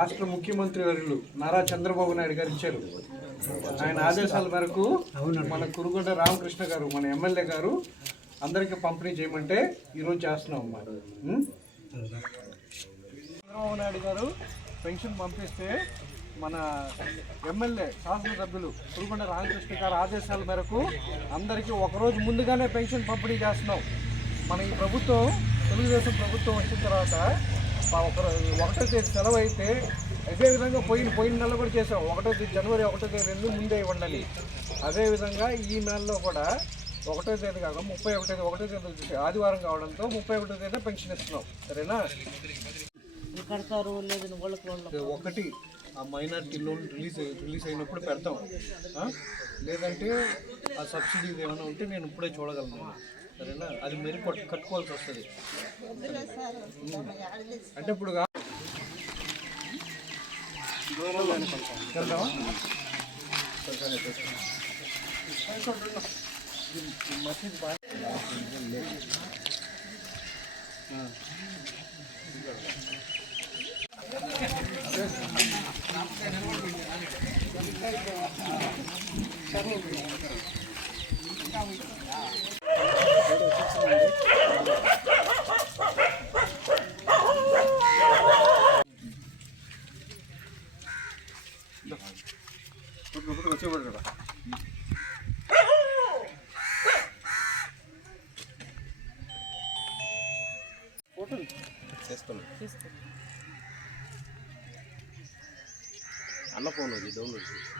రాష్ట్ర ముఖ్యమంత్రి వర్యులు నారా చంద్రబాబు నాయుడు గారు ఇచ్చారు. ఆయన ఆదేశాల మేరకు మన కురుగొండ రామకృష్ణ గారు మన ఎమ్మెల్యే గారు అందరికీ పంపిణీ చేయమంటే ఈరోజు చేస్తున్నాం అమ్మా. చంద్రబాబు నాయుడు గారు పెన్షన్ పంపిస్తే మన ఎమ్మెల్యే శాసనసభ్యులు కురుగొండ రామకృష్ణ గారి ఆదేశాల మేరకు అందరికీ ఒకరోజు ముందుగానే పెన్షన్ పంపిణీ చేస్తున్నాం. మన ఈ ప్రభుత్వం తెలుగుదేశం ప్రభుత్వం వచ్చిన తర్వాత ఒక ఒకటో తేదీ సెలవు అయితే అదే విధంగా పోయిన పోయిన నెల కూడా చేసాం ఒకటో తేదీ జనవరి ఒకటో తేదీ రెండు ముందే ఇవ్వండి అదేవిధంగా ఈ నెలలో కూడా ఒకటో తేదీ కాక ముప్పై ఒకటో తేదీ ఒకటో తేదీ ఆదివారం కావడంతో ముప్పై ఒకటో తేదీ పెన్షన్ ఇస్తున్నాం. సరేనా? ఒకటి ఆ మైనార్టీ లోన్ రిలీజ్ రిలీజ్ అయినప్పుడు పెడతాం? లేదంటే ఆ సబ్సిడీ ఏమైనా ఉంటే నేను ఇప్పుడే చూడగలను. సరేనా? అది మీరు కట్టుకోవాల్సి వస్తుంది. అంటే ఇప్పుడు సరే, మసీద్ బాగా అన్న ఫోన్ అది డౌన్లోడ్ చేసి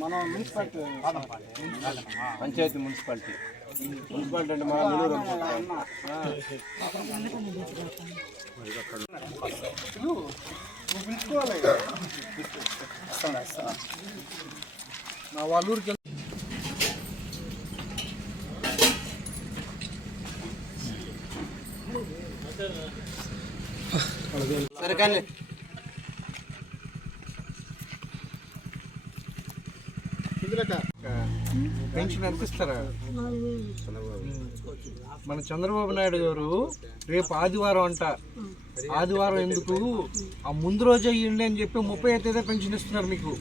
మనం మున్సిపాలిటీ పంచాయతీ మున్సిపాలిటీ మున్సిపాలిటీ అంటే మన నెల్లూరు అనుకుంటా. నువ్వు పిలుచుకోవాలి నా సరే కానీ పెన్షన్ ఎంత ఇస్తారా? మన చంద్రబాబు నాయుడు గారు రేపు ఆదివారం అంట. ఆదివారం ఎందుకు? ఆ ముందు రోజే ఇవ్వండి అని చెప్పి ముప్పై తేదీ పెన్షన్ ఇస్తున్నారు మీకు.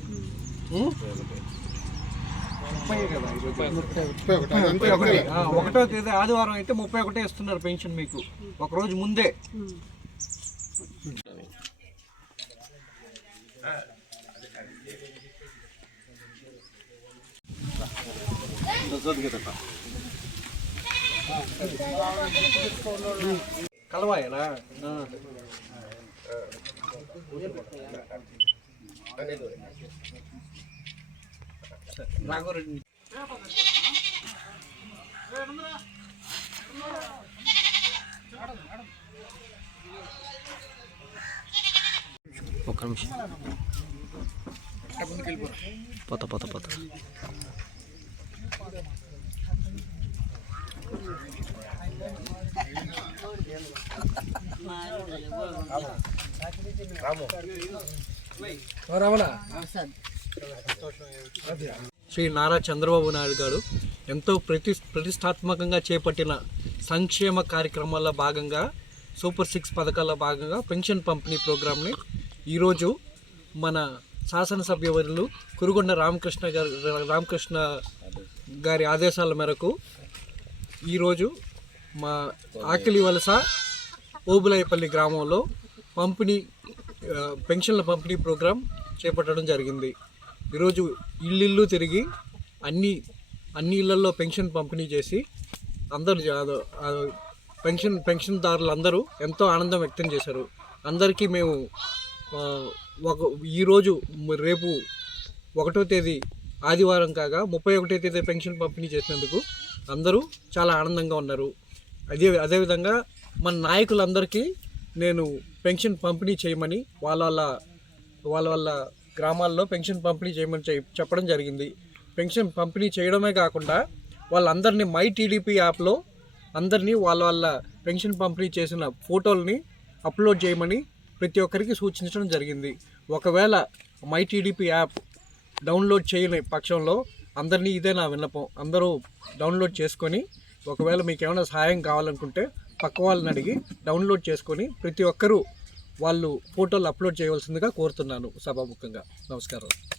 ఒకటో. తేదీ ఆదివారం అయితే ముప్పై ఒకటే ఇస్తున్నారు పెన్షన్ మీకు. ఒక రోజు ముందే. కలవాయనా ఆ. నాకు రెండు ఒక్క నిమిషం పోతా పోతా పోతా శ్రీ నారా చంద్రబాబు నాయుడు గారు ఎంతో ప్రతి ప్రతిష్టాత్మకంగా చేపట్టిన సంక్షేమ కార్యక్రమాల్లో భాగంగా సూపర్ సిక్స్ పథకాల్లో భాగంగా పెన్షన్ పంపిణీ ప్రోగ్రామ్ని ఈరోజు మన శాసనసభ్యవర్యులు కురుగొండ రామకృష్ణ గారు రామకృష్ణ గారి ఆదేశాల మేరకు ఈరోజు మా ఆకలి వలస ఓబులాయపల్లి గ్రామంలో పంపిణీ పెన్షన్ల పంపిణీ ప్రోగ్రాం చేపట్టడం జరిగింది. ఈరోజు ఇల్లు తిరిగి అన్ని అన్ని ఇళ్ళలో పెన్షన్ పంపిణీ చేసి అందరు పెన్షన్ పెన్షన్దారులు అందరూ ఎంతో ఆనందం వ్యక్తం చేశారు. అందరికీ మేము ఒక ఈరోజు రేపు ఒకటో తేదీ ఆదివారం కాగా ముప్పై ఒకటో తేదీ పెన్షన్ పంపిణీ చేసినందుకు అందరూ చాలా ఆనందంగా ఉన్నారు. అదే అదేవిధంగా మన నాయకులందరికీ నేను పెన్షన్ పంపిణీ చేయమని వాళ్ళ వాళ్ళ వాళ్ళ వాళ్ళ గ్రామాల్లో పెన్షన్ పంపిణీ చేయమని చెప్పడం జరిగింది. పెన్షన్ పంపిణీ చేయడమే కాకుండా వాళ్ళందరినీ మై టీడీపీ యాప్లో అందరినీ వాళ్ళ వాళ్ళ పెన్షన్ పంపిణీ చేసిన ఫోటోల్ని అప్లోడ్ చేయమని ప్రతి ఒక్కరికి సూచించడం జరిగింది. ఒకవేళ మై టీడీపీ యాప్ డౌన్లోడ్ చేయని పక్షంలో అందరినీ ఇదే నా విన్నపం. అందరూ డౌన్లోడ్ చేసుకొని ఒకవేళ మీకు ఏమైనా సహాయం కావాలనుకుంటే పక్క వాళ్ళని అడిగి డౌన్లోడ్ చేసుకొని ప్రతి ఒక్కరూ వాళ్ళు ఫోటోలు అప్లోడ్ చేయవలసిందిగా కోరుతున్నాను సభాముఖంగా. నమస్కారం.